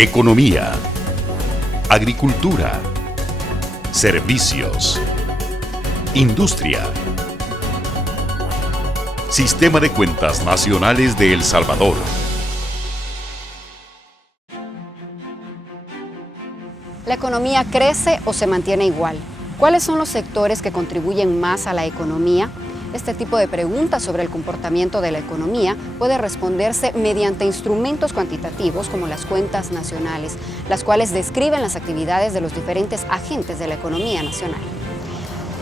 Economía, agricultura, servicios, industria. Sistema de Cuentas Nacionales de El Salvador. ¿La economía crece o se mantiene igual? ¿Cuáles son los sectores que contribuyen más a la economía? Este tipo de preguntas sobre el comportamiento de la economía puede responderse mediante instrumentos cuantitativos como las cuentas nacionales, las cuales describen las actividades de los diferentes agentes de la economía nacional.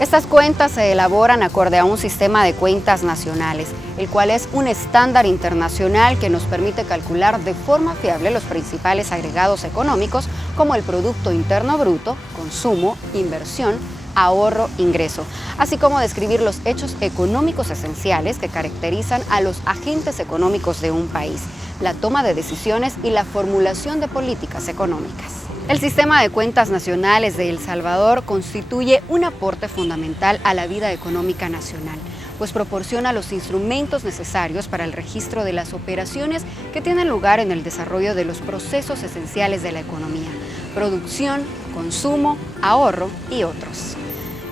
Estas cuentas se elaboran acorde a un sistema de cuentas nacionales, el cual es un estándar internacional que nos permite calcular de forma fiable los principales agregados económicos como el Producto Interno Bruto, consumo, inversión, ahorro, ingreso, así como describir los hechos económicos esenciales que caracterizan a los agentes económicos de un país, la toma de decisiones y la formulación de políticas económicas. El sistema de cuentas nacionales de El Salvador constituye un aporte fundamental a la vida económica nacional, pues proporciona los instrumentos necesarios para el registro de las operaciones que tienen lugar en el desarrollo de los procesos esenciales de la economía: producción, consumo, ahorro y otros.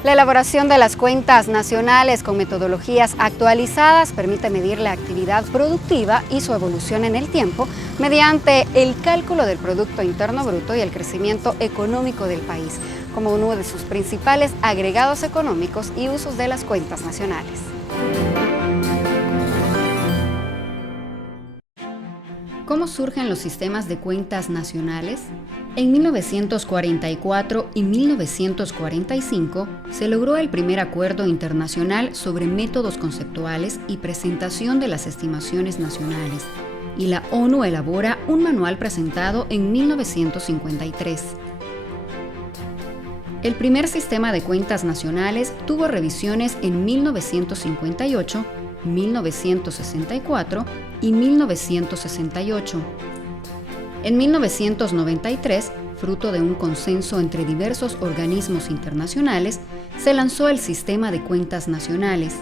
La elaboración de las cuentas nacionales con metodologías actualizadas permite medir la actividad productiva y su evolución en el tiempo mediante el cálculo del Producto Interno Bruto y el crecimiento económico del país, como uno de sus principales agregados económicos y usos de las cuentas nacionales. ¿Cómo surgen los sistemas de cuentas nacionales? En 1944 y 1945 se logró el primer acuerdo internacional sobre métodos conceptuales y presentación de las estimaciones nacionales, y la ONU elabora un manual presentado en 1953. El primer sistema de cuentas nacionales tuvo revisiones en 1958, 1964 y 1968. En 1993, fruto de un consenso entre diversos organismos internacionales, se lanzó el Sistema de Cuentas Nacionales.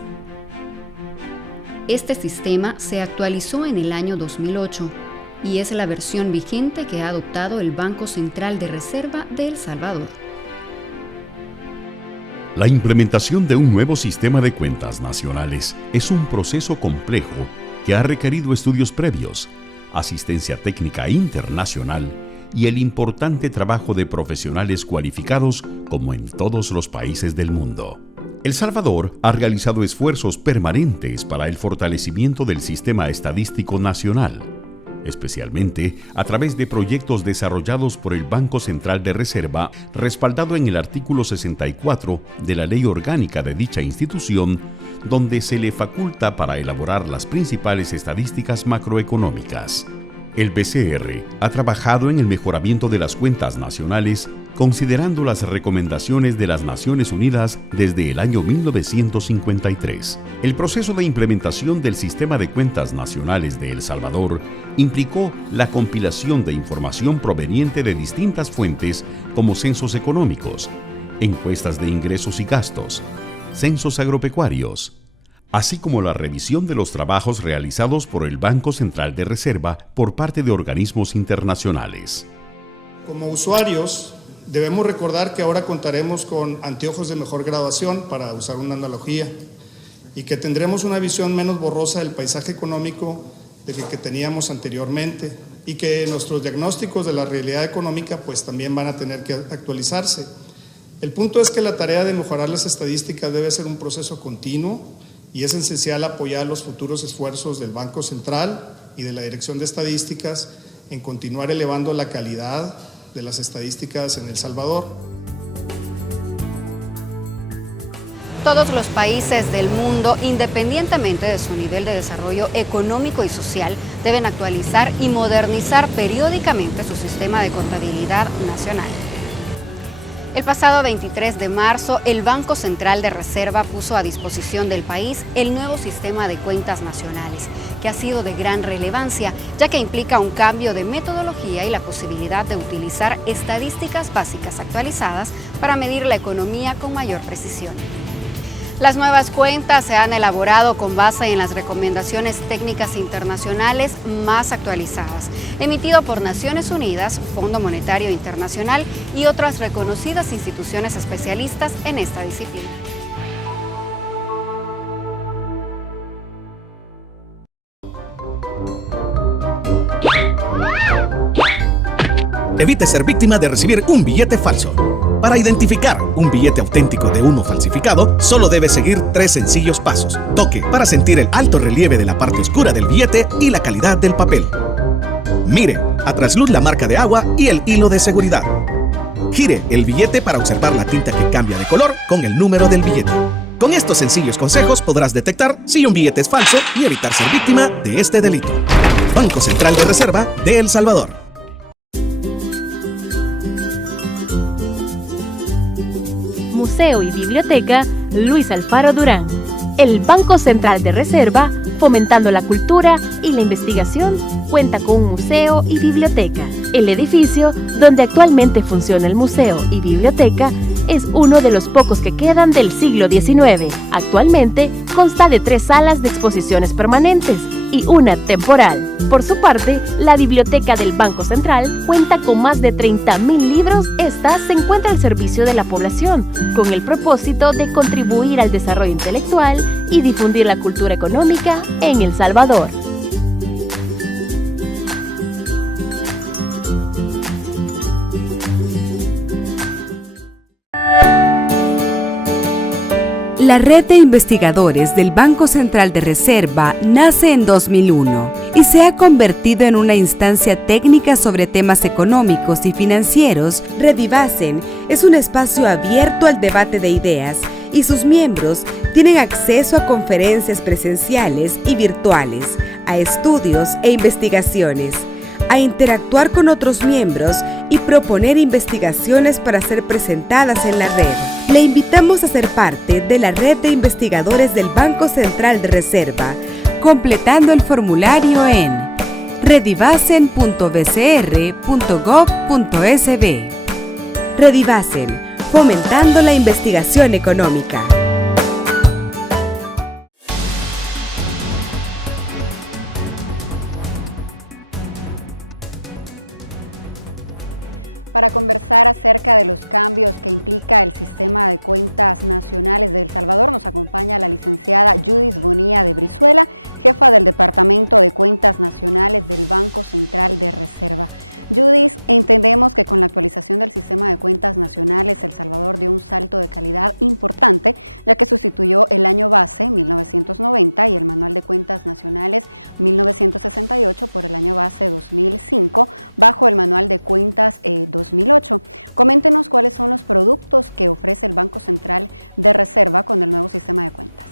Este sistema se actualizó en el año 2008 y es la versión vigente que ha adoptado el Banco Central de Reserva de El Salvador. La implementación de un nuevo sistema de cuentas nacionales es un proceso complejo que ha requerido estudios previos, asistencia técnica internacional y el importante trabajo de profesionales cualificados como en todos los países del mundo. El Salvador ha realizado esfuerzos permanentes para el fortalecimiento del sistema estadístico nacional, especialmente a través de proyectos desarrollados por el Banco Central de Reserva, respaldado en el artículo 64 de la Ley Orgánica de dicha institución, donde se le faculta para elaborar las principales estadísticas macroeconómicas. El BCR ha trabajado en el mejoramiento de las cuentas nacionales, considerando las recomendaciones de las Naciones Unidas desde el año 1953. El proceso de implementación del Sistema de Cuentas Nacionales de El Salvador implicó la compilación de información proveniente de distintas fuentes como censos económicos, encuestas de ingresos y gastos, censos agropecuarios, así como la revisión de los trabajos realizados por el Banco Central de Reserva por parte de organismos internacionales. Como usuarios, debemos recordar que ahora contaremos con anteojos de mejor graduación, para usar una analogía, y que tendremos una visión menos borrosa del paisaje económico del que teníamos anteriormente, y que nuestros diagnósticos de la realidad económica pues también van a tener que actualizarse. El punto es que la tarea de mejorar las estadísticas debe ser un proceso continuo, y es esencial apoyar los futuros esfuerzos del Banco Central y de la Dirección de Estadísticas en continuar elevando la calidad de las estadísticas en El Salvador. Todos los países del mundo, independientemente de su nivel de desarrollo económico y social, deben actualizar y modernizar periódicamente su sistema de contabilidad nacional. El pasado 23 de marzo, el Banco Central de Reserva puso a disposición del país el nuevo sistema de cuentas nacionales, que ha sido de gran relevancia, ya que implica un cambio de metodología y la posibilidad de utilizar estadísticas básicas actualizadas para medir la economía con mayor precisión. Las nuevas cuentas se han elaborado con base en las recomendaciones técnicas internacionales más actualizadas, emitido por Naciones Unidas, Fondo Monetario Internacional y otras reconocidas instituciones especialistas en esta disciplina. Evite ser víctima de recibir un billete falso. Para identificar un billete auténtico de uno falsificado, solo debe seguir 3 sencillos pasos. Toque para sentir el alto relieve de la parte oscura del billete y la calidad del papel. Mire a trasluz la marca de agua y el hilo de seguridad. Gire el billete para observar la tinta que cambia de color con el número del billete. Con estos sencillos consejos podrás detectar si un billete es falso y evitar ser víctima de este delito. Banco Central de Reserva de El Salvador. Museo y Biblioteca Luis Alfaro Durán. El Banco Central de Reserva, fomentando la cultura y la investigación, cuenta con un museo y biblioteca. El edificio donde actualmente funciona el museo y biblioteca es uno de los pocos que quedan del siglo XIX. Actualmente consta de 3 salas de exposiciones permanentes y una temporal. Por su parte, la Biblioteca del Banco Central cuenta con más de 30.000 libros. Esta se encuentra al servicio de la población, con el propósito de contribuir al desarrollo intelectual y difundir la cultura económica en El Salvador. La red de investigadores del Banco Central de Reserva nace en 2001 y se ha convertido en una instancia técnica sobre temas económicos y financieros. Redivasen es un espacio abierto al debate de ideas y sus miembros tienen acceso a conferencias presenciales y virtuales, a estudios e investigaciones, a interactuar con otros miembros y proponer investigaciones para ser presentadas en la red. Le invitamos a ser parte de la red de investigadores del Banco Central de Reserva, completando el formulario en redivasen.bcr.gov.sb. Redivasen, fomentando la investigación económica. Para conversar acerca de los cambios que implica el sistema de cuentas nacionales de El Salvador, nos acompaña la licenciada Judith Bonilla de Brizuela, jefa del Departamento de Cuentas Nacionales del Banco Central de Reserva. Judith, entendemos que con la actualización del sistema de cuentas nacionales, El Salvador dio un salto de calidad importante, ya que sustituyó el año base, 1990, y el Manual de Cuentas Nacionales, 1968, por el año base 2005, bajo el Manual de Cuentas 2008. Coméntenos cuáles son los productos que ofrece el Banco Central de Reserva con el nuevo sistema de cuentas.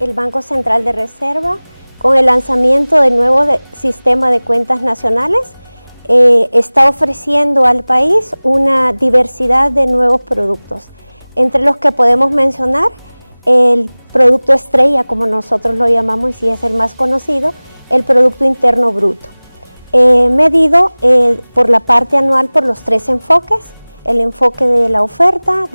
El Banco Central de Reserva, con el lanzamiento del nuevo sistema de cuentas nacionales, está ofreciendo al país una diversidad de nuevos productos, entre los que podemos mencionar el producto estrella, como nosotros lo llamamos, y si es el más conocido, el Producto Interno Bruto, medido por la parte anual por los 3 enfoques: el enfoque de la oferta,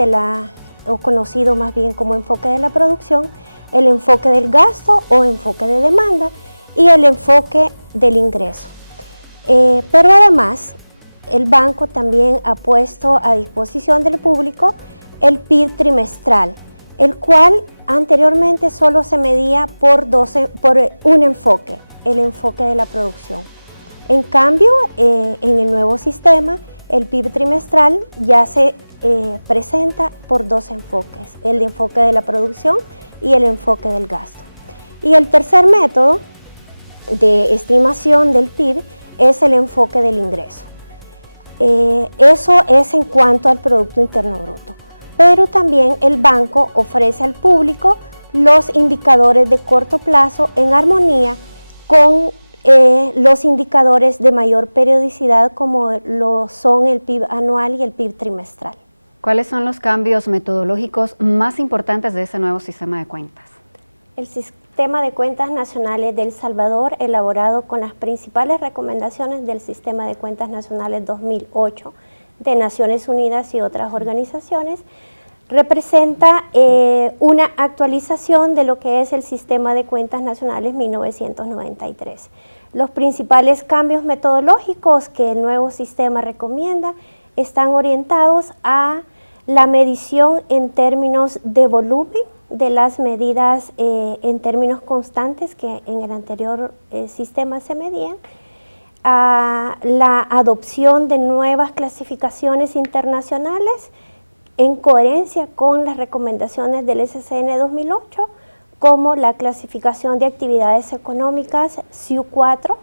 o conocido más bien como enfoque de la producción, el enfoque del gasto o enfoque de demanda, y el enfoque del ingreso. Pero además, el banco también ha puesto a disposición del público el PIB trimestral, el cual anteriormente solo se medía por un enfoque, el enfoque de la producción. En cambio, en el nuevo sistema, el PIB trimestral ya se presenta por 2 enfoques, el enfoque de la producción y el enfoque del gasto. Y el tercer método de estimación del PIB es el enfoque del ingreso. Eso es en cuanto al Producto Interno Bruto. Pero también el banco ofrece al público los indicadores de corto plazo en armonía con los indicadores de mayor periodicidad, como lo son el PIB anual y el PIB trimestral. ¿Cuáles son los cambios metodológicos más importantes de ese nuevo sistema de cuentas? El Sistema de Cuentas Nacionales de El Salvador, elaborado con las principales recomendaciones del Sistema de Cuentas Nacionales 2008 de Naciones Unidas y otras organizaciones, representa una actualización de lo que es el Sistema de Cuentas Nacionales 1993. Los principales cambios metodológicos que el nuevo sistema recomienda están orientados a la medición en términos de volumen de las medidas en términos constantes que en el anterior sistema se medían, a la adopción de nuevas clasificaciones internacionales en coherencia con las recomendaciones del SCN 2008, como la clasificación de actividades económicas SIU4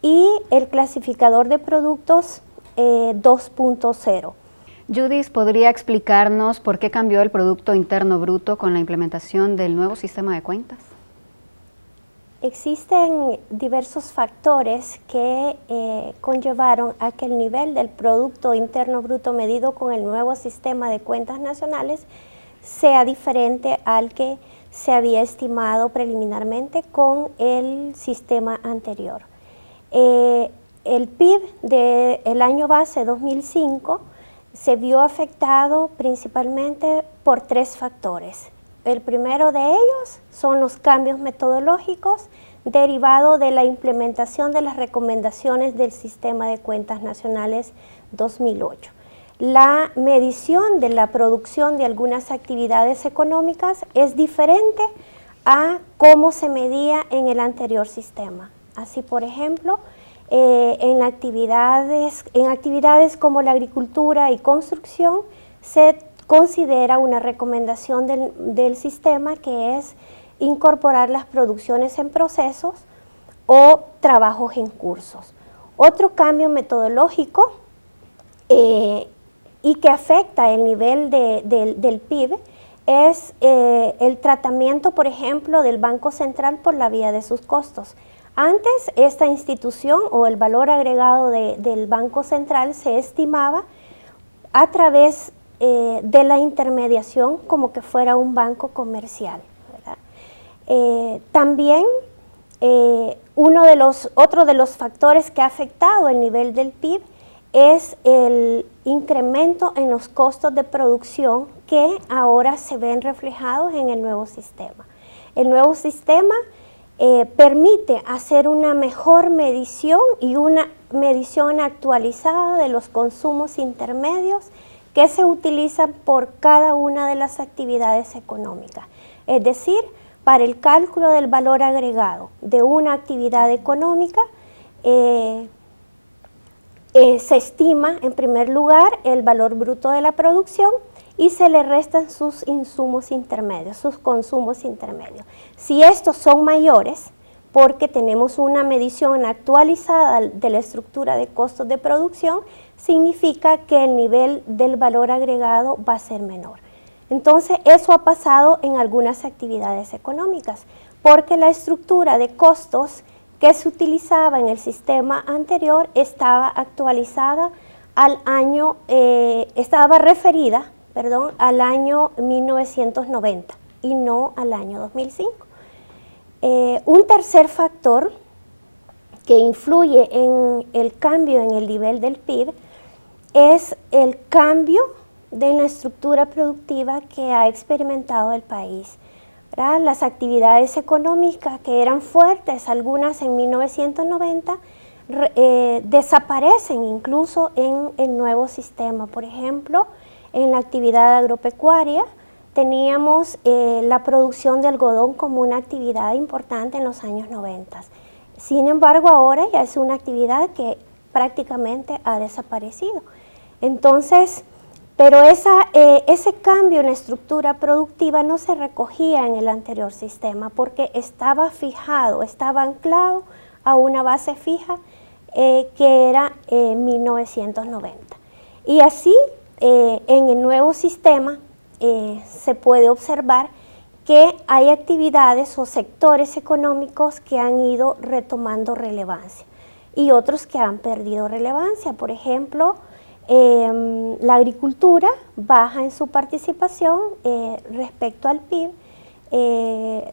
y el clasificador de productos 2.0. Judith, ¿podría explicarnos por qué cambió el Producto Interno Bruto con la implementación del nuevo sistema de cuentas? Existen diversos factores que conllevaron a que el nivel del Producto Interno Bruto medido con el nuevo sistema de cuentas nacionales sea diferente al que se había estimado preliminarmente con el sistema anterior. El PIB del año base 2005 se vio afectado principalmente por tres factores. El primero de ellos son los cambios metodológicos derivados de la implementación de las recomendaciones del Sistema de Cuentas Nacionales 2008. La medición de la producción de algunas actividades económicas es diferente a cómo se medía en el anterior sistema. Así, por ejemplo, en actividades como la agricultura y construcción se considera una recomendación del sistema que es incorporar las producciones en procesos o trabajos en cursos. Otro cambio metodológico y que afecta el nivel del PIB es el tratamiento, por ejemplo, del Banco Central por la vía de sus costos. Antes, esta institución o el valor agregado del Banco Central se estimaba a través de la intermediación como que fuera un banco comercial, ¿verdad? También otro de los factores que ha afectado el nivel del PIB es el incremento en los costos de producción que ahora se ven reflejados en el nuevo sistema. El nuevo sistema permite hacer una mejor medición y una medición actualizada de los consumos intermedios que se utilizan por cada una de las actividades económicas. Es decir, para el cálculo del valor agregado de una actividad económica, se estima en primer lugar el valor bruto de la producción y se le restan sus insumos intermedios, sus consumos intermedios. Si estos son mayores, porque tenemos una medición actualizada de la estructura de costos de producción, significa que el nivel del valor agregado va a ser menor. Entonces, eso ha pasado en algunas actividades económicas, porque la estructura de costos que se utilizaba en el sistema anterior estaba actualizada al año, estaba referida, al año 1990 y no al año 2005. Un tercer factor que influye en el cambio en el nivel del PIB es el cambio de la estructura productiva que ha experimentado el país. ¿Verdad? Las actividades económicas que eran fuertes, algunas en 1990, desaparecen incluso en el nuevo sistema. Por ejemplo, en la actividad agropecuaria teníamos la producción de algodón como una actividad importante en los años 90. Sin embargo, ahora ya es una actividad que prácticamente ha desaparecido. Entonces, pero ese cambio en la estructura productiva no se recogía en el anterior sistema porque estaba fijado, estaba anclado a una base fija que era 1990. Y así, en el nuevo sistema se puede observar que hay actividades o sectores económicos que han ido retomando relevancia y otros que han perdido relevancia. Por ejemplo, la agricultura baja en su participación respecto al PIB,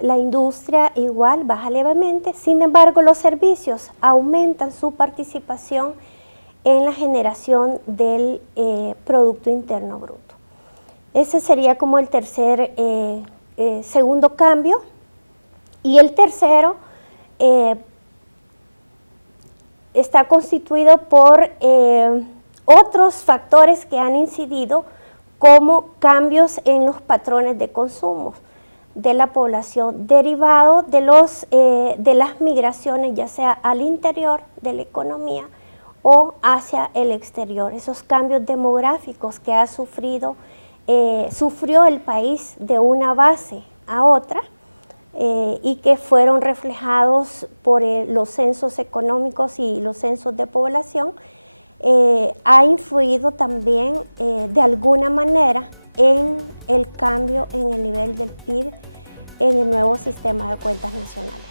la industria igual baja levemente, sin embargo los servicios aumentan su participación en la generación del Producto Interno Bruto. Ese sería como el tercer, segundo cambio. Y el tercero está constituido por otros factores que han incidido como cambios en los patrones de consumo de la población derivado de las migraciones, ya sea al interior de la economía o hacia el exterior. Esos cambios demográficos que sufrió el país de una base a otra y que fueron reflejados por los censos económicos y los censos de población, ha influido también de alguna manera en el cambio en el nivel del PIB en el nuevo sistema de cuentas nacionales.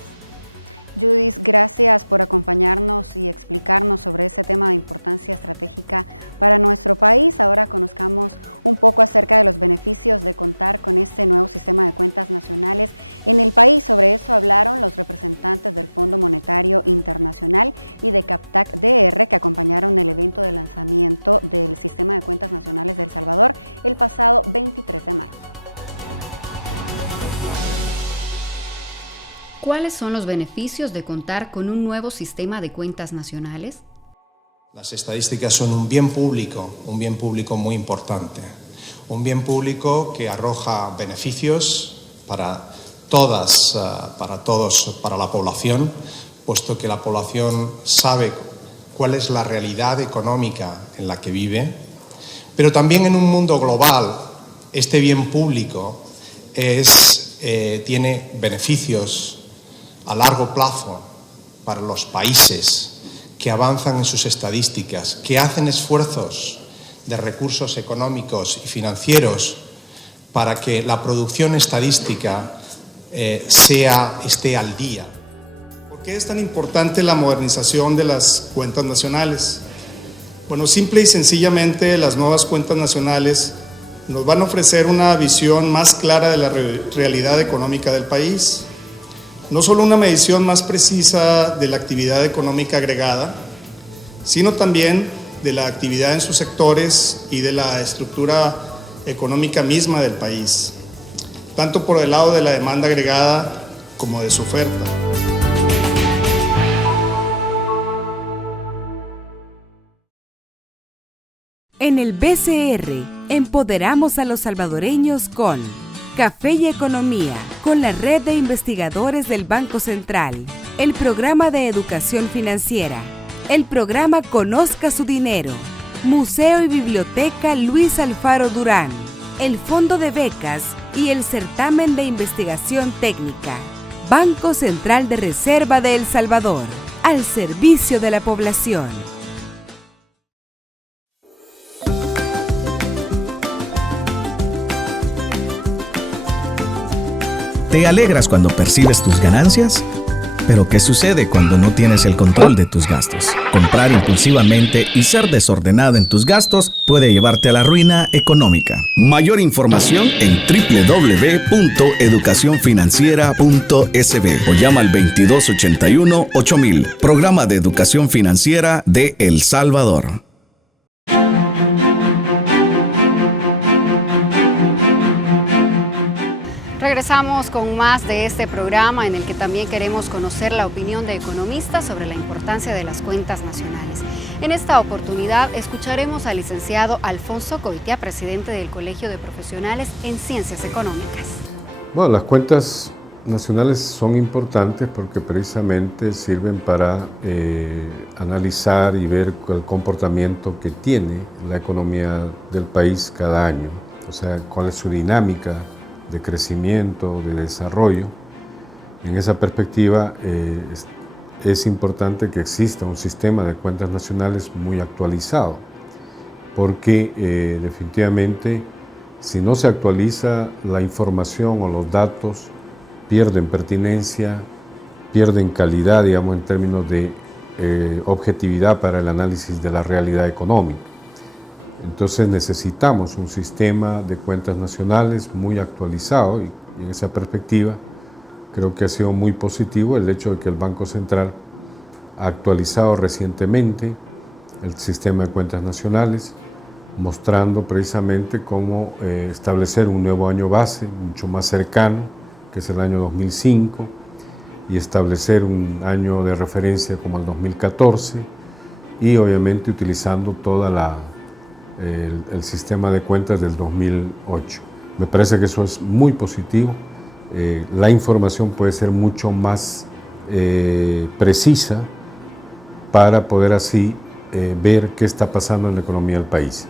Judith, gracias por acompañarnos y explicarnos sobre ese tema de importancia estratégica para nuestro país. Ahora conozcamos un poco acerca de los beneficios de contar con este nuevo sistema de cuentas nacionales en el país. Sobre eso hablaron los representantes del Fondo Monetario Internacional y de CAPTAC DR, que acompañaron el evento de lanzamiento del sistema de cuentas nacionales de El Salvador el pasado 23 de marzo. ¿Cuáles son los beneficios de contar con un nuevo sistema de cuentas nacionales? Las estadísticas son un bien público muy importante. Un bien público que arroja beneficios para todos, para la población, puesto que la población sabe cuál es la realidad económica en la que vive. Pero también en un mundo global, este bien público tiene beneficios a largo plazo para los países que avanzan en sus estadísticas, que hacen esfuerzos de recursos económicos y financieros para que la producción estadística esté al día. ¿Por qué es tan importante la modernización de las cuentas nacionales? Bueno, simple y sencillamente las nuevas cuentas nacionales nos van a ofrecer una visión más clara de la realidad económica del país. No solo una medición más precisa de la actividad económica agregada, sino también de la actividad en sus sectores y de la estructura económica misma del país, tanto por el lado de la demanda agregada como de su oferta. En el BCR, empoderamos a los salvadoreños con Café y Economía, con la red de investigadores del Banco Central, el programa de educación financiera, el programa Conozca su Dinero, Museo y Biblioteca Luis Alfaro Durán, el Fondo de Becas y el Certamen de Investigación Técnica. Banco Central de Reserva de El Salvador, al servicio de la población. ¿Te alegras cuando percibes tus ganancias? Pero ¿qué sucede cuando no tienes el control de tus gastos? Comprar impulsivamente y ser desordenado en tus gastos puede llevarte a la ruina económica. Mayor información en www.educacionfinanciera.sb o llama al 2281-8000, Programa de Educación Financiera de El Salvador. Regresamos con más de este programa en el que también queremos conocer la opinión de economistas sobre la importancia de las cuentas nacionales. En esta oportunidad escucharemos al licenciado Alfonso Coitia, presidente del Colegio de Profesionales en Ciencias Económicas. Bueno, las cuentas nacionales son importantes porque precisamente sirven para analizar y ver el comportamiento que tiene la economía del país cada año, o sea, cuál es su dinámica de crecimiento, de desarrollo. En esa perspectiva es importante que exista un sistema de cuentas nacionales muy actualizado, porque definitivamente si no se actualiza la información o los datos, pierden pertinencia, pierden calidad, digamos, en términos de objetividad para el análisis de la realidad económica. Entonces necesitamos un sistema de cuentas nacionales muy actualizado y en esa perspectiva creo que ha sido muy positivo el hecho de que el Banco Central ha actualizado recientemente el sistema de cuentas nacionales mostrando precisamente cómo establecer un nuevo año base, mucho más cercano, que es el año 2005, y establecer un año de referencia como el 2014, y obviamente utilizando todo el sistema de cuentas del 2008. Me parece que eso es muy positivo. La información puede ser mucho más precisa para poder así ver qué está pasando en la economía del país.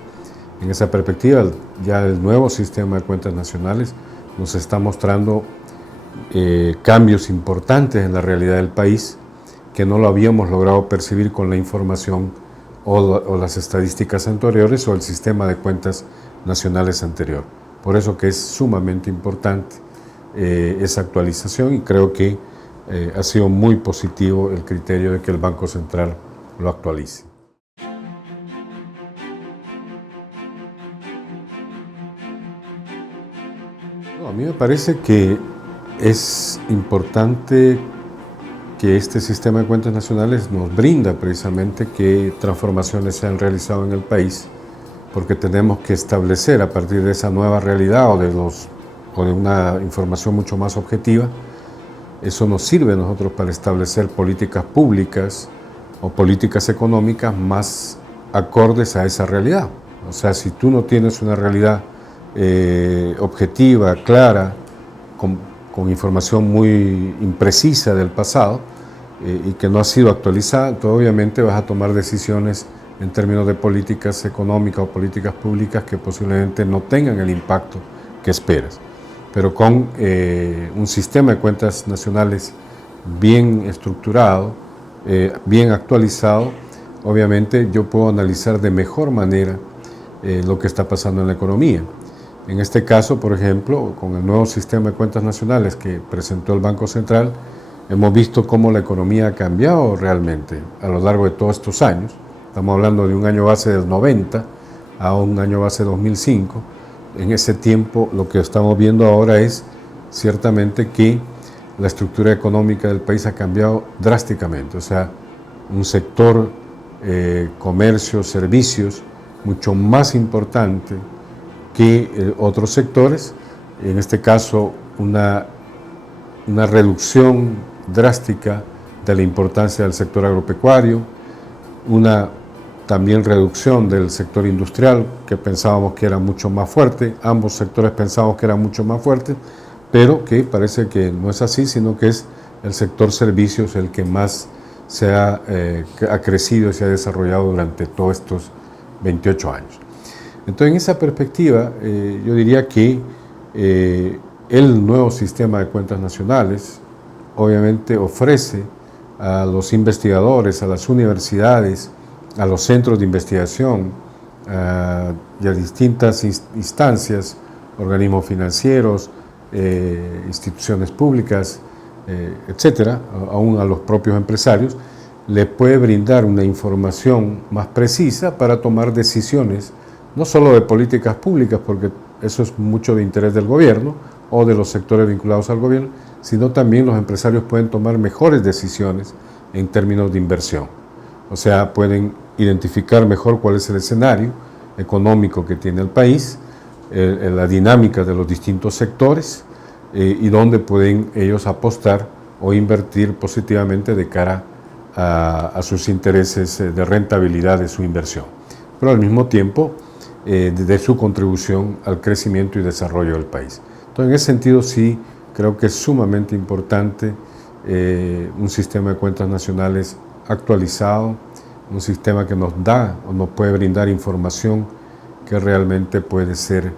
En esa perspectiva, ya el nuevo sistema de cuentas nacionales nos está mostrando cambios importantes en la realidad del país que no lo habíamos logrado percibir con la información o las estadísticas anteriores o el sistema de cuentas nacionales anterior. Por eso que es sumamente importante esa actualización, y creo que ha sido muy positivo el criterio de que el Banco Central lo actualice. A mí me parece que es importante que este sistema de cuentas nacionales nos brinda precisamente qué transformaciones se han realizado en el país, porque tenemos que establecer a partir de esa nueva realidad o de una información mucho más objetiva. Eso nos sirve a nosotros para establecer políticas públicas o políticas económicas más acordes a esa realidad. O sea, si tú no tienes una realidad objetiva, clara, con información muy imprecisa del pasado y que no ha sido actualizada, tú obviamente vas a tomar decisiones en términos de políticas económicas o políticas públicas que posiblemente no tengan el impacto que esperas. Pero con un sistema de cuentas nacionales bien estructurado, bien actualizado, obviamente yo puedo analizar de mejor manera lo que está pasando en la economía. En este caso, por ejemplo, con el nuevo sistema de cuentas nacionales que presentó el Banco Central, hemos visto cómo la economía ha cambiado realmente a lo largo de todos estos años. Estamos hablando de un año base del 90 a un año base 2005. En ese tiempo lo que estamos viendo ahora es ciertamente que la estructura económica del país ha cambiado drásticamente. O sea, un sector comercio, servicios, mucho más importante que otros sectores, en este caso una reducción drástica de la importancia del sector agropecuario, una también reducción del sector industrial, que pensábamos que era mucho más fuerte, ambos sectores pensábamos que eran mucho más fuertes, pero que parece que no es así, sino que es el sector servicios el que más ha crecido y se ha desarrollado durante todos estos 28 años. Entonces, en esa perspectiva, yo diría que el nuevo sistema de cuentas nacionales obviamente ofrece a los investigadores, a las universidades, a los centros de investigación y a distintas instancias, organismos financieros, instituciones públicas, etcétera, aún a los propios empresarios, les puede brindar una información más precisa para tomar decisiones, no solo de políticas públicas, porque eso es mucho de interés del gobierno o de los sectores vinculados al gobierno, sino también los empresarios pueden tomar mejores decisiones en términos de inversión. O sea, pueden identificar mejor cuál es el escenario económico que tiene el país, la dinámica de los distintos sectores y dónde pueden ellos apostar o invertir positivamente de cara a sus intereses de rentabilidad de su inversión, pero al mismo tiempo de su contribución al crecimiento y desarrollo del país. Entonces, en ese sentido sí creo que es sumamente importante un sistema de cuentas nacionales actualizado, un sistema que nos da o nos puede brindar información que realmente puede ser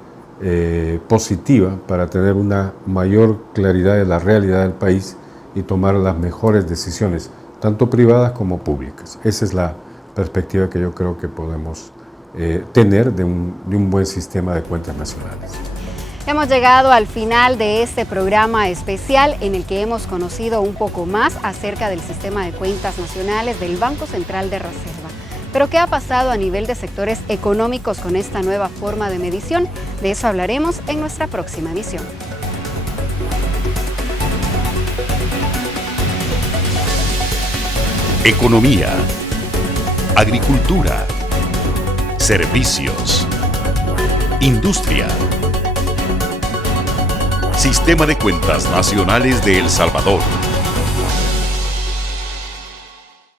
positiva para tener una mayor claridad de la realidad del país y tomar las mejores decisiones, tanto privadas como públicas. Esa es la perspectiva que yo creo que podemos tener de un buen sistema de cuentas nacionales. Hemos llegado al final de este programa especial en el que hemos conocido un poco más acerca del sistema de cuentas nacionales del Banco Central de Reserva. Pero ¿qué ha pasado a nivel de sectores económicos con esta nueva forma de medición? De eso hablaremos en nuestra próxima emisión. Economía, agricultura, servicios, industria. Sistema de Cuentas Nacionales de El Salvador.